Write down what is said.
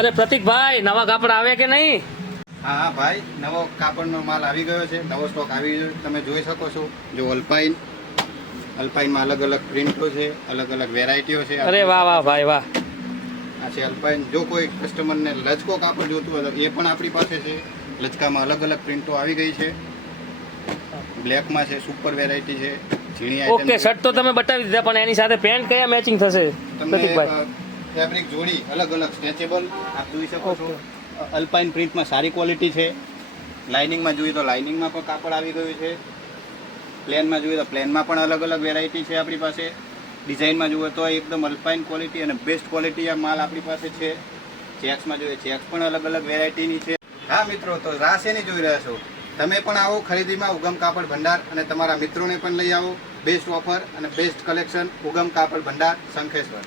અરે પ્રતિકભાઈ નવા કાપડ આવે કે નહીં? હા હા ભાઈ નવો કાપડનો માલ આવી ગયો છે. નવો સ્ટોક આવી ગયો તમે જોઈ શકો છો. જો અલ્પાઇન અલ્પાઇનમાં અલગ અલગ પ્રિન્ટો છે અલગ અલગ વેરાયટીઓ છે. અરે વાહ વાહ ભાઈ વાહ. આ છે અલ્પાઇન જો કોઈ કસ્ટમરને લચકો કાપડ જોતું હોય એ પણ આપણી પાસે છે. લચકામાં અલગ અલગ પ્રિન્ટો આવી ગઈ છે. બ્લેકમાં છે સુપર વેરાયટી છે. ઝીણી ઓકે શર્ટ તો તમે બતાવી દીધા પણ એની સાથે પેન્ટ કયા મેચિંગ થશે? પ્રતિકભાઈ. ફેબ્રિક જોડી અલગ અલગ સ્ટ્રેચેબલ આપ જોઈ શકો છો. અલ્પાઇન પ્રિન્ટમાં સારી ક્વોલિટી છે. લાઇનિંગમાં જોઈએ તો લાઇનિંગમાં પણ કાપડ આવી ગયું છે. પ્લેનમાં જોઈએ તો પ્લેનમાં પણ અલગ અલગ વેરાયટી છે આપણી પાસે. ડિઝાઇનમાં જોઈએ તો એકદમ અલ્પાઇન ક્વોલિટી અને બેસ્ટ ક્વોલિટી આ માલ આપણી પાસે છે. ચેક્સમાં જોઈએ ચેક્સ પણ અલગ અલગ વેરાયટીની છે. હા મિત્રો તો રાસેની જોઈ રહ્યા છો? તમે પણ આવો ખરીદીમાં ઉગમ કાપડ ભંડાર અને તમારા મિત્રોને પણ લઈ આવો. બેસ્ટ ઓફર અને બેસ્ટ કલેક્શન ઉગમ કાપડ ભંડાર શંખેશ્વર.